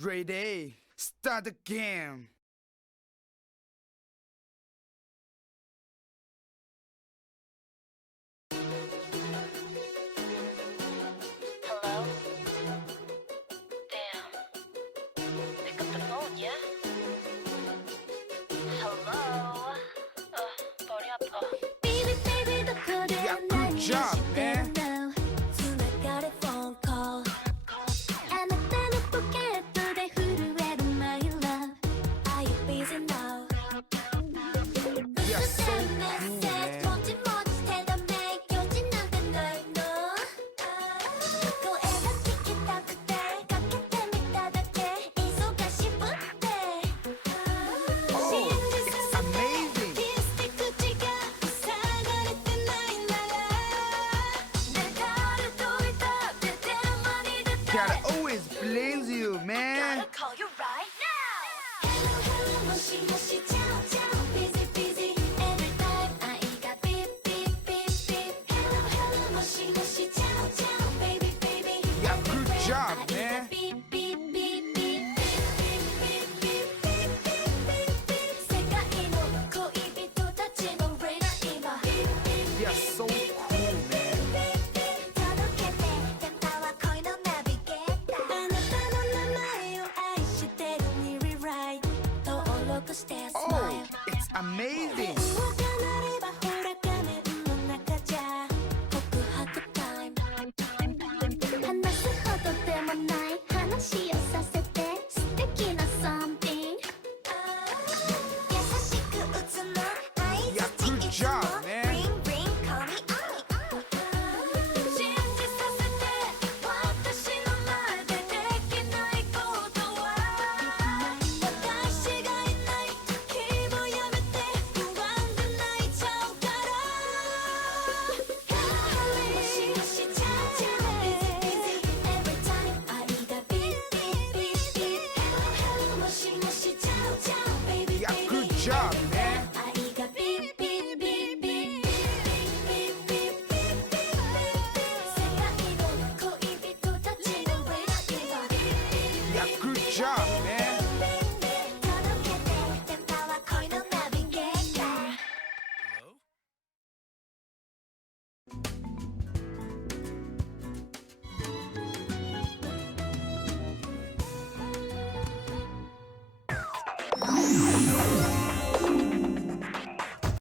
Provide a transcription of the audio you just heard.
Ready, start the game. Hello? Damn. Pick up the phone, yeah? Hello? 머리 아파. Baby, baby, 더 거대 Yeah, good job, man. got a phone call. あなたのポケットで震える My love. Are you busy now? Yeah, so cool, メッセージ man. もちもち手だめ用事なんてないの声が聞きたくてかけてみただけ忙しぶって信じさせて Amazing. キスで口が塞がれてないなら願るといたって電話に出たい Gotta always blame you, man. Gotta call you right now. Hello, hello, もしもし、チャオチャオ、busy, busy. Every time 愛が beep, beep, beep, beep. Hello, hello, もしもし、チャオチャオ、baby, baby. Yeah, good job, 愛が man. beep, beep, beep, beep, beep, beep, beep, beep, beep, beep, beep. 世界の恋人たちのレイダー今 beep, beep, Yeah, so cool, man. 届けて電波は恋のナビゲーターあなたの名前を愛してるに rewrite 登録して Oh, smile it's amazing. 電話が鳴ればほら画面の中じゃ告白タイム話すほどでもない話をさせて素敵な something 優しく打つの愛 Yeah, づ good ちいつも job, man. Ring ring call me on 信じさせて私の前でできないことは私がいない時もやめて不安で泣いちゃうからもしもしチャーチャー busy busy every time 愛が beep beep beep beep hello hello もしもしチャーチャー baby Yeah, baby good job, man. 愛が beep beep beep beep beep beep beep beep beep 世界の恋人たちの radar Yeah, good job,